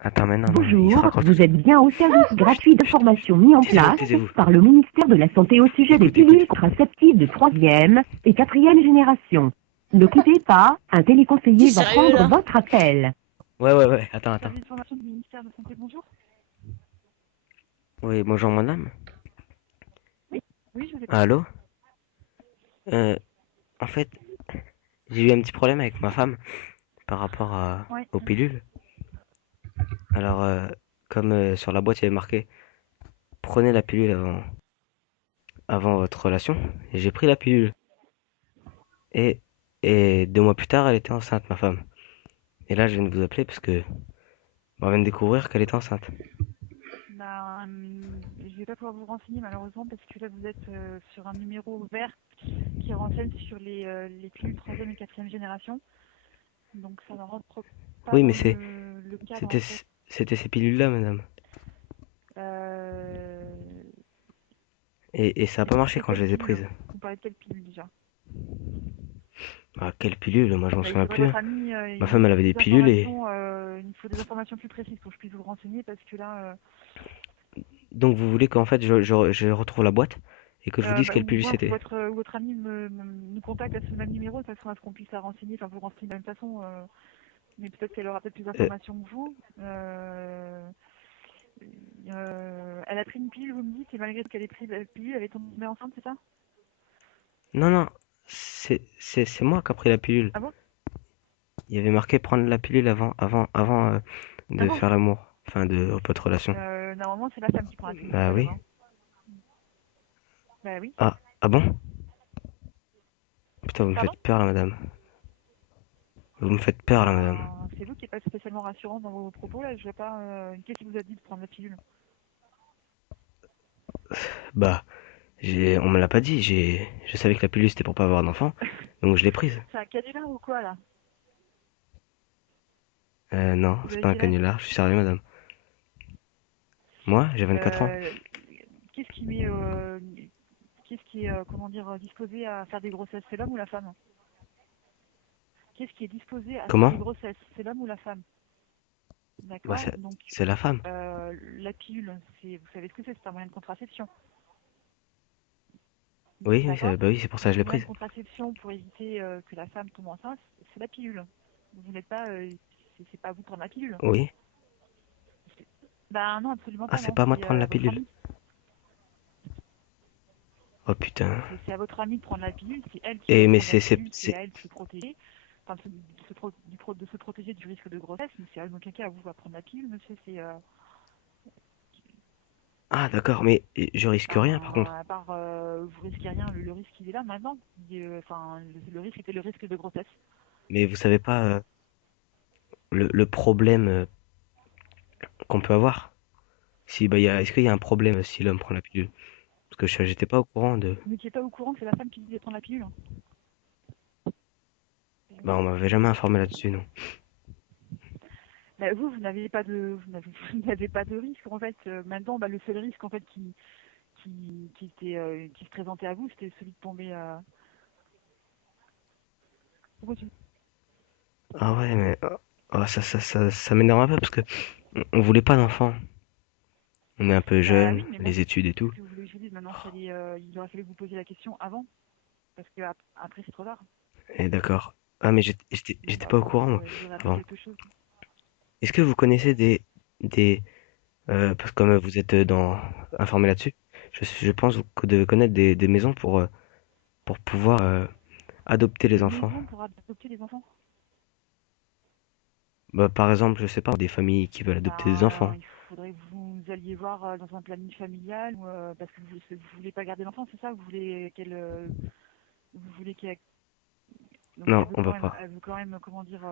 Attends, mais non, il se Bonjour, raccroche tout vous seul. êtes bien au service gratuit d'information mis en Taisez-vous, place taisez-vous. par le ministère de la Santé au sujet des Écoute, pilules écoute. contraceptives de 3e et 4e génération. Ne quittez pas, un T'es téléconseiller va sérieux prendre là? votre appel. Ouais, attends. Service d'information du ministère de la Santé, bonjour. Oui, bonjour madame. Oui, je vous écoute. Allô? Euh, en fait, j'ai eu un petit problème avec ma femme par rapport Ouais. aux pilules. Alors, comme sur la boîte il y avait marqué, prenez la pilule avant votre relation, et j'ai pris la pilule. Et, et 2 mois plus tard, elle était enceinte, ma femme. Et là, je viens de vous appeler parce que on vient de découvrir qu'elle était enceinte. Ben, je vais pas pouvoir vous renseigner malheureusement parce que là vous êtes sur un numéro vert qui renseigne sur les pilules troisième et quatrième génération. Donc ça ne rentre pas Oui, mais dans le cadre en c'était, fait. c'était ces pilules-là, madame. Euh, Et ça a pas marché c'est quand quelle je les ai pilule? prises. Vous parlez de quelle pilule déjà? Ah, quelle pilule? Moi, je m'en Ben, il souviens faudrait plus, hein. votre ami, Ma il femme, me elle faut avait des des pilules et... informations, il me faut des informations plus précises pour que je puisse vous renseigner parce que là, Donc, vous voulez qu'en fait, je retrouve la boîte et que je vous dise quelle pilule ou c'était? votre ami nous contacte à ce même numéro de façon à ce qu'on puisse la renseigner, enfin vous renseigner de la même façon, mais peut-être qu'elle aura peut-être plus Euh, d'informations que vous. Elle a pris une pilule, vous me dites, et malgré qu'elle ait pris la pilule, elle est tombée enceinte, c'est ça? non, c'est moi qui ai pris la pilule. Ah bon? Il y avait marqué prendre la pilule avant Ah de bon? faire l'amour. Enfin, de votre relation. Normalement, c'est la femme qui prend la pilule Bah quand même, oui. hein. Bah oui. Ah bon? Putain, vous me Pardon? faites peur là, madame. Vous me faites peur là, madame. C'est vous qui n'êtes pas spécialement rassurant dans vos propos là. Je vois pas. Qu'est-ce qui vous a dit de prendre la pilule? Bah, on me l'a pas dit. Je savais que la pilule c'était pour pas avoir d'enfant, donc je l'ai prise. C'est un canular ou quoi là? Non, Vous c'est avez pas un quel âge? canular. Je suis sérieux, madame. Moi, j'ai 24 ans. Euh, Qu'est-ce qui met, qu'est-ce qui est, comment dire, disposé à faire des grossesses? C'est l'homme ou la femme? Qu'est-ce qui est disposé à faire Comment? des grossesses? C'est l'homme ou la femme? Bah, D'accord. Donc, c'est la femme. la pilule, vous savez ce que c'est? C'est un moyen de contraception. Oui, D'accord. bah oui, c'est pour ça Donc, que je le l'ai moyen de prise. contraception pour éviter que la femme tombe enceinte, c'est la pilule. Vous n'êtes pas, c'est pas à vous de prendre la pilule. Oui. Ben non, absolument Ah, pas, c'est non. pas à moi de C'est prendre la votre pilule. amie. Oh putain. C'est à votre amie de prendre la pilule. C'est elle qui Et doit mais prendre la pilule. C'est c'est... à elle de se protéger. Enfin, de se protéger du risque de grossesse. Mais c'est à aucun cas à vous à prendre la pilule, monsieur. C'est Ah, d'accord, mais je risque rien par contre. à part, vous risquez rien. Le risque il est là maintenant. Enfin, le risque était le risque de grossesse. Mais vous savez pas le problème qu'on peut avoir? Si, bah, est-ce qu'il y a un problème si l'homme prend la pilule? Parce que j'étais pas au courant de... Vous n'étiez pas au courant que c'est la femme qui devait prendre la pilule. Bah, on m'avait jamais informé là-dessus, non. Bah, vous n'avez pas de, vous n'avez pas de risque en fait. Maintenant, bah, le seul risque en fait qui se présentait à vous, c'était celui de tomber. Pourquoi tu- Ah ouais, mais oh, ça m'énerve un peu parce que on voulait pas d'enfant. On est un peu Bah jeune, oui, mais bon, les études et tout. qu'est-ce que vous voulez que je vous dise maintenant? Il aurait fallu que vous posiez la question avant, parce que après c'est trop tard. Et d'accord. Ah, mais Bon j'étais bah, pas au courant, moi. vous devez apprendre Avant. quelque chose. Est-ce que vous connaissez des, parce que comme vous êtes informé là-dessus, je pense que vous devez connaître des maisons pour pouvoir adopter les Des enfants. maisons pour adopter les enfants? Bah, par exemple, je sais pas, des familles qui veulent adopter des enfants. Il faudrait que vous alliez voir dans un planning familial, parce que vous voulez pas garder l'enfant, c'est ça? Vous voulez qu'elle Donc Non, on va pas. elle veut quand même, comment dire,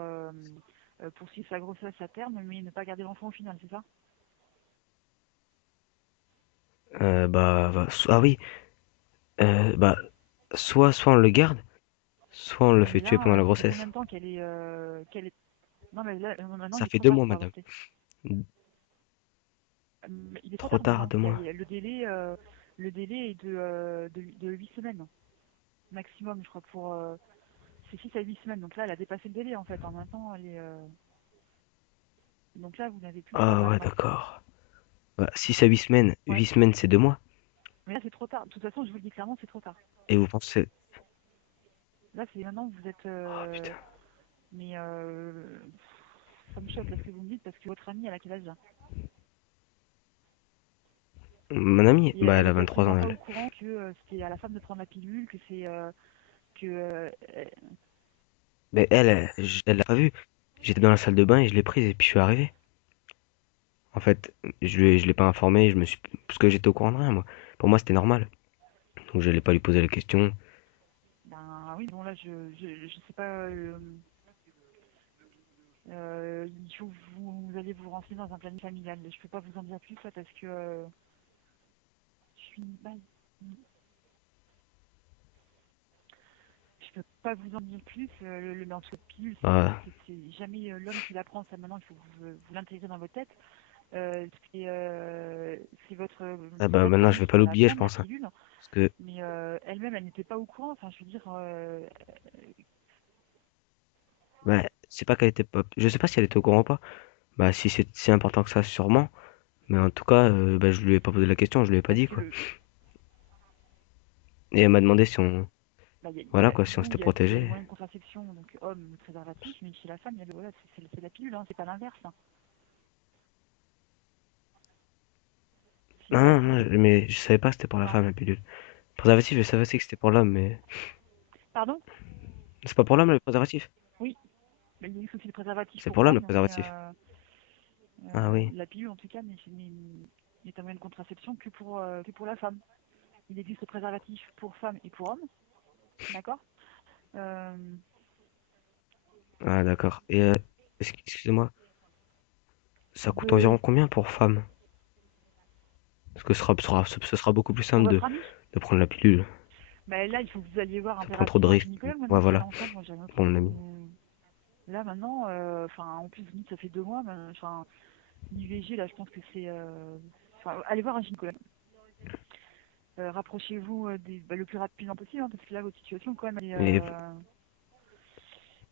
poursuivre sa grossesse à terme, mais ne pas garder l'enfant au final, c'est ça? Ah oui, bah, soit on le garde, soit on le fait Mais tuer pendant là, la ça fait grossesse. combien de temps qu'elle est... Non, mais là, maintenant, Ça il est fait trop deux tard mois, pour madame. avorter. Il est trop Trop tard tard, maintenant. 2 mois. Le délai est de 8 semaines maximum, je crois, c'est 6 à 8 semaines. Donc là, elle a dépassé le délai, en fait. Maintenant, elle est... Donc là, vous n'avez plus le droit Ah ouais, maintenant. d'accord. Bah, 6 à 8 semaines, Ouais. 8 semaines c'est 2 mois. Mais là, c'est trop tard. De toute façon, je vous le dis clairement, c'est trop tard. Et vous pensez... Là, c'est maintenant, vous êtes... Oh putain. mais ça me choque, là, ce que vous me dites, parce que votre amie, elle a quel âge là? Mon amie, Et bah elle elle n'est a 23 absolument ans pas au elle. courant que c'est à la femme de prendre la pilule, que c'est... que... Mais elle l'a pas vu. J'étais dans la salle de bain et je l'ai prise et puis je suis arrivé. En fait, je l'ai pas informé, parce que j'étais au courant de rien, moi. Pour moi, c'était normal. Donc, je n'allais pas lui poser la question. ben oui, bon là, je sais pas... il faut que vous allez vous renseigner dans un planning familial. Je peux pas vous en dire plus, là, parce que... je suis une balle. Je peux pas vous en dire plus. Le mélange de pilule, Ah, c'est jamais l'homme qui la prend. Ça, maintenant, il faut que vous l'intégrez dans votre tête. C'est ah c'est bah votre maintenant, je amie vais qui pas va la l'oublier, je prendre, la pense, hein. pilule. Parce que, Mais elle-même, elle n'était pas au courant. Enfin, je veux dire, bah, c'est pas qu'elle était pas... Je sais pas si elle était au courant ou pas. Bah, si c'est si important que ça, sûrement. Mais en tout cas, bah, je lui ai pas posé la question, je lui ai pas parce dit, que quoi. Et elle m'a demandé si on... bah, Voilà, quoi, si on vous, s'était il y a des protégé. moyens de contraception, donc homme, le préservatif, mais chez la femme, il y a voilà, c'est la pilule, hein, c'est pas l'inverse, hein. Non, Sinon, non, non, mais je savais pas que c'était pour la non. femme, la pilule. Préservatif, je savais aussi que c'était pour l'homme, mais... Pardon? C'est pas pour l'homme, le préservatif. Oui, mais il existe aussi le préservatif C'est pour pour l'homme, le homme, mais préservatif. Ah oui. la pilule, en tout cas, n'est un moyen de contraception que pour la femme. Il existe le préservatif pour femme et pour homme, d'accord? Euh, Ah, d'accord. Et, excusez-moi, ça coûte de, environ combien pour femme? Parce que ce sera beaucoup plus pour simple votre ami? de prendre la pilule. Ben là, il faut que vous alliez voir Ça prend trop de impérativement un risques. gynécologue Ouais, maintenant qu'elle est voilà, enceinte. Moi, j'aimerais pas pour que mon ami. vous... Là, maintenant, enfin, en plus, vous dites que ça fait 2 mois, ben, enfin, l'IVG, là, je pense que c'est... Enfin, allez voir un gynécologue. Rapprochez-vous le plus rapidement possible, hein, parce que là, votre situation, quand même, Et,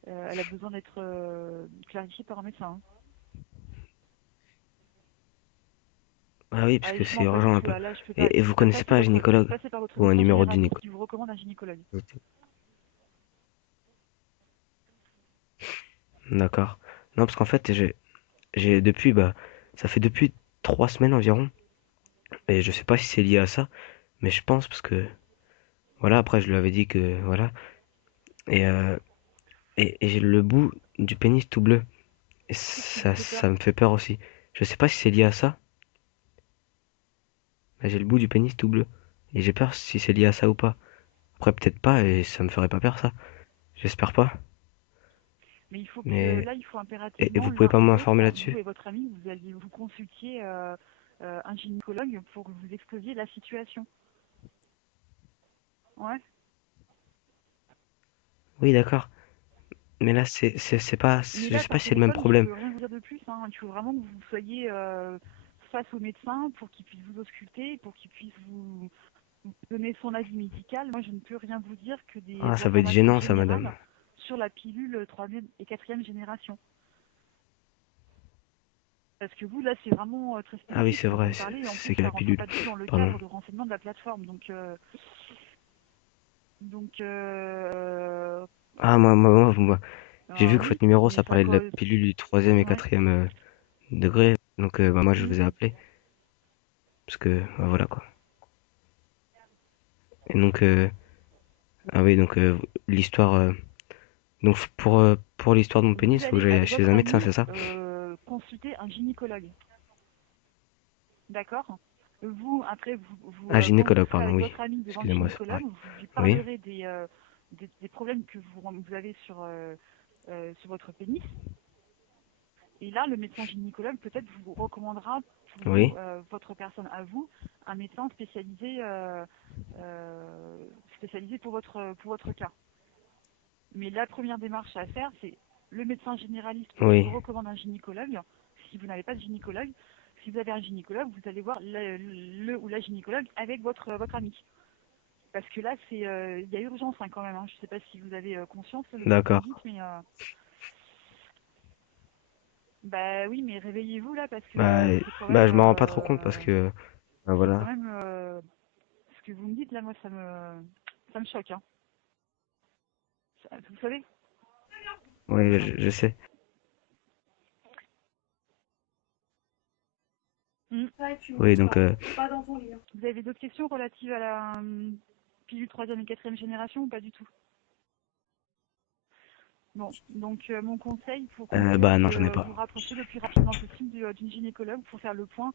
elle a besoin d'être clarifiée par un médecin, hein. ah oui, parce Ah, que c'est justement, pas du urgent un tout, peu. là, je peux pas. Et vous connaissez pas un Faut gynécologue? passer par votre Ou un médecin numéro de généraliste gynéco? qui vous recommande un gynécologue. D'accord. Non, parce qu'en fait, depuis, bah, ça fait depuis 3 semaines environ. Et je sais pas si c'est lié à ça, mais je pense parce que, voilà, après, je lui avais dit que, voilà. Et, et j'ai le bout du pénis tout bleu. Et Qu'est-ce qui vous ça, fait peur? ça me fait peur aussi. Je sais pas si c'est lié à ça. Mais j'ai le bout du pénis tout bleu. Et j'ai peur si c'est lié à ça ou pas. Après, peut-être pas, et ça me ferait pas peur, ça. J'espère pas. Mais il faut que, Mais, là, il faut et impérativement, vous pouvez l'un pas ou m'informer l'autre, là-dessus? vous et votre ami, vous alliez vous consultiez un gynécologue pour que vous exposiez la situation. Ouais. Oui, d'accord. Mais là, c'est pas, Mais je là, sais pas par si c'est le même téléphone, je problème. peux rien vous dire de plus, hein. Il faut vraiment que vous soyez face au médecin pour qu'il puisse vous ausculter, pour qu'il puisse vous donner son avis médical. Moi, je ne peux rien vous dire que des Ah, ça va être informations gênant, ça, générales madame. sur la pilule troisième et quatrième génération. Parce que vous, là, c'est vraiment très Ah oui, spécifique c'est ce dont vous vrai, me parlez. Et en plus, c'est que ça la rentre pilule. pas du tout dans le Pardon. cadre de renseignement de la plateforme. Donc Ah, j'ai vu que oui, votre numéro, mais ça ça parlait de la cause... pilule du troisième et Ouais, quatrième degré. Donc, bah, moi, je oui. vous ai appelé. Parce que, bah, voilà, quoi. Et donc, ah oui, donc, l'histoire, donc, pour l'histoire de mon Vous pénis, faut que allez, j'aille avec chez un votre médecin, ami, c'est ça? consulter un gynécologue. D'accord? Vous, après, Ah, gynécologue, converserez pardon, avec oui. votre ami devant le Excusez-moi, gynécologue, ouais. vous lui Oui, parlerez des problèmes que vous avez sur votre pénis. Et là, le médecin gynécologue peut-être vous recommandera oui, votre personne à vous, un médecin spécialisé pour votre cas. Mais la première démarche à faire, c'est le médecin généraliste peut-être oui. vous recommande un gynécologue. Si vous n'avez pas de gynécologue, si vous avez un gynécologue, vous allez voir le ou la gynécologue avec votre ami. Parce que là, il y a urgence, hein, quand même, hein. Je ne sais pas si vous avez conscience de ce que vous me D'accord. dites, mais Bah oui, mais réveillez-vous là parce que Bah, c'est quand bah, même, je m'en rends pas trop compte parce que, bah, c'est quand voilà. même ce que vous me dites là, moi ça me choque, hein. Vous savez? Oui, je sais. Mm. Oui, donc, Vous avez d'autres questions relatives à la pilule troisième et quatrième génération ou pas du tout? Bon, donc mon conseil pour conclure, bah, non, c'est j'en ai pas. vous rapprocher le plus rapidement possible d'une gynécologue pour faire le point.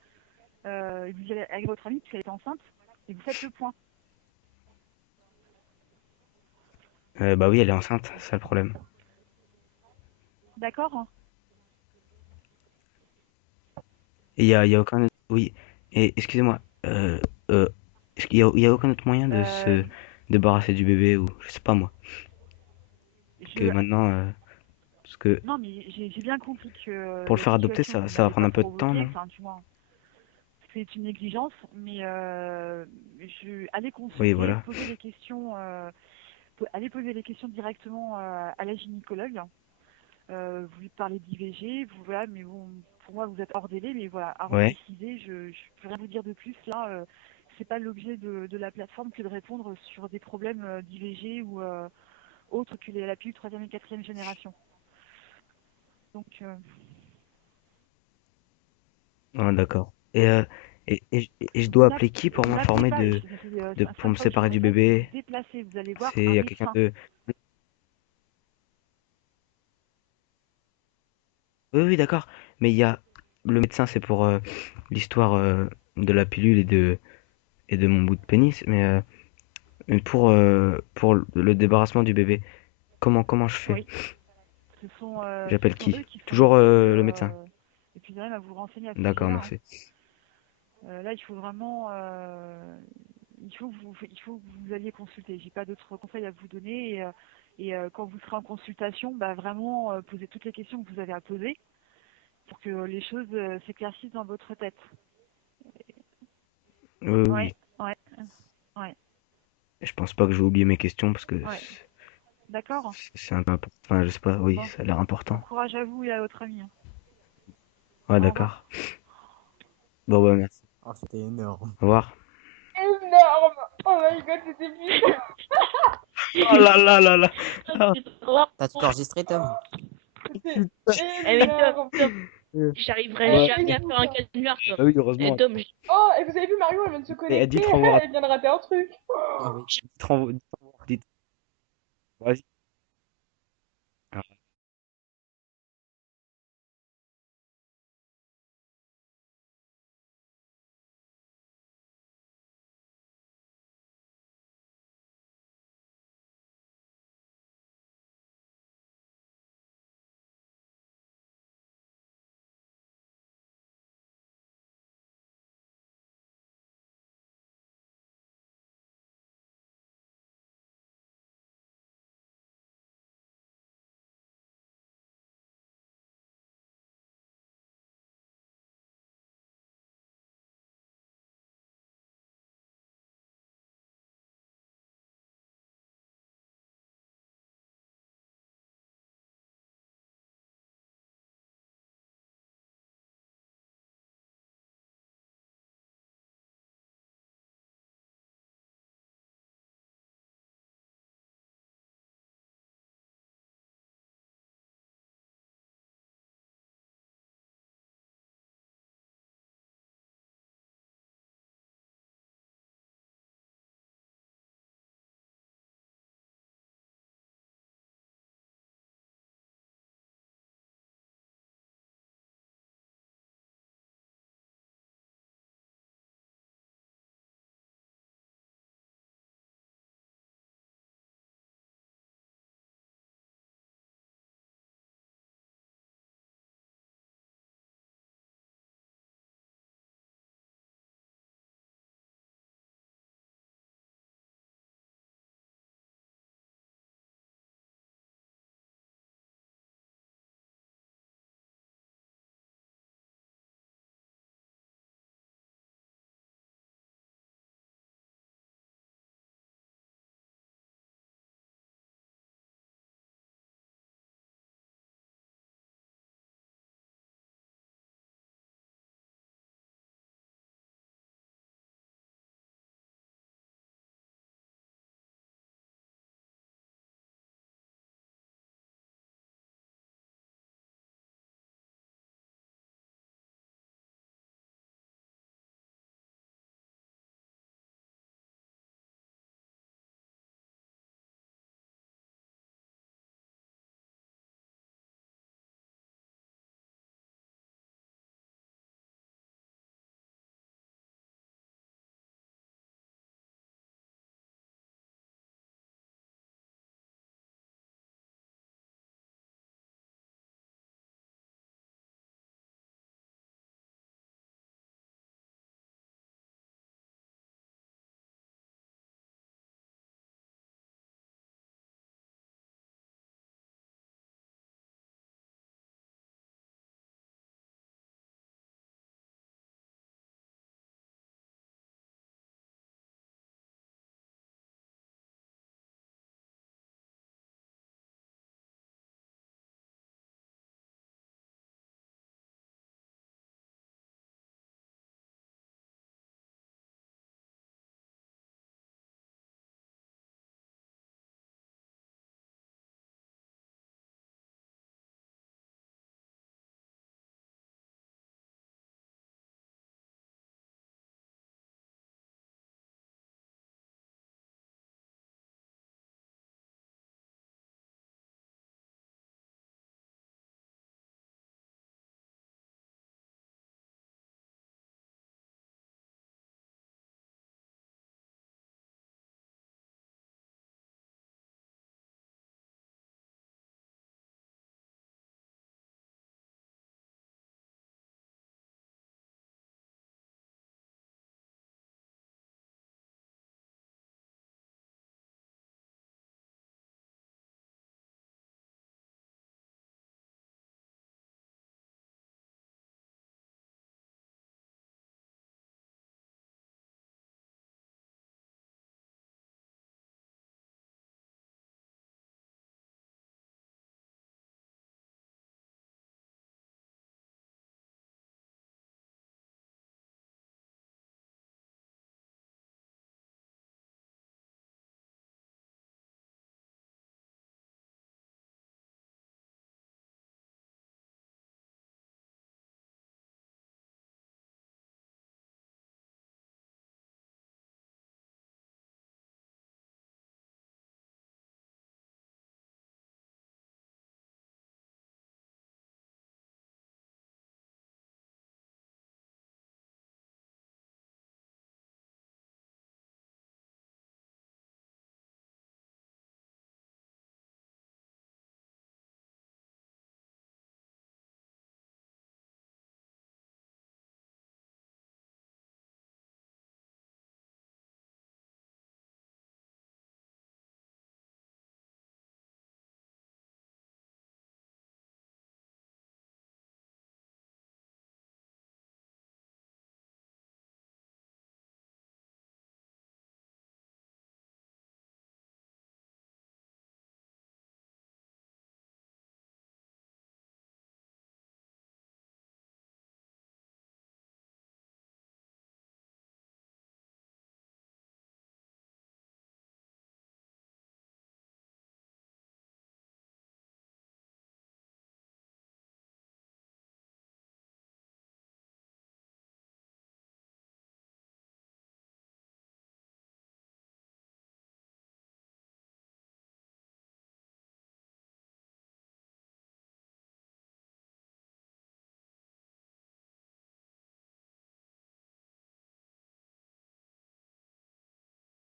Et vous y allez avec votre amie, puisqu'elle est enceinte, et vous faites le point. Bah oui, elle est enceinte, c'est ça le problème. D'accord? Et il y a aucun autre... Oui, et excusez-moi, est-ce qu'il y a aucun autre moyen de Euh, se débarrasser du bébé ou je sais pas moi, que je... maintenant, parce que Non, mais j'ai bien compris que pour le la faire adopter, situation, vous ne ça va l'avez prendre pas un peu de temps, provoquée, non? enfin, du moins, c'est une négligence, mais allez Oui, consulter, voilà. poser les questions, allez poser les questions directement à la gynécologue. Vous lui parlez d'IVG, vous voilà, mais bon, pour moi vous êtes hors délai, mais voilà, à Ouais. redécider, je ne peux rien vous dire de plus. Là, c'est pas l'objet de la plateforme que de répondre sur des problèmes d'IVG ou autres que la pilule troisième et quatrième génération. Donc, Ah, d'accord. Et je dois appeler qui pour vous n'appelez m'informer pas, c'est pour une me fois que je vous séparer du répète, vous vous bébé? déplacez, vous allez voir un C'est à quelqu'un médecin. de... Oui, oui, d'accord. Mais il y a... Le médecin, c'est pour l'histoire de la pilule et de mon bout de pénis, mais pour le débarrassement du bébé, comment je fais? Oui, ce J'appelle sont qui? eux qui s'en Toujours occupent, le médecin. et puis même à vous renseigner à ce D'accord, sujet-là, hein. merci. Là, il faut vraiment, il faut que vous alliez consulter. J'ai pas d'autres conseils à vous donner. Quand vous serez en consultation, bah, vraiment posez toutes les questions que vous avez à poser pour que les choses s'éclaircissent dans votre tête. Oui, Ouais, oui. ouais, ouais, Je pense pas que je vais oublier mes questions parce que ouais. D'accord. c'est un peu important. Enfin, je sais pas, oui, Bon, ça a l'air bon important. courage à vous et à votre ami, hein. Ouais, Au revoir. d'accord. Bon, bah, merci. Oh, c'était énorme. Au revoir. Énorme! Oh my god, c'était puissant! Oh là là là là. Ah, T'as tout enregistré, Tom? C'est Eh mais énorme! Tom, euh, j'arriverai Elle ouais. jamais est à fou, faire un ça. canular, Tom. Bah oui, Eh heureusement. Tom, Oh, et vous avez vu, Marion, elle vient de se Elle dit connecter. de te renvoyer. Elle vient de rater un truc. Ah oui. Dites, vas-y.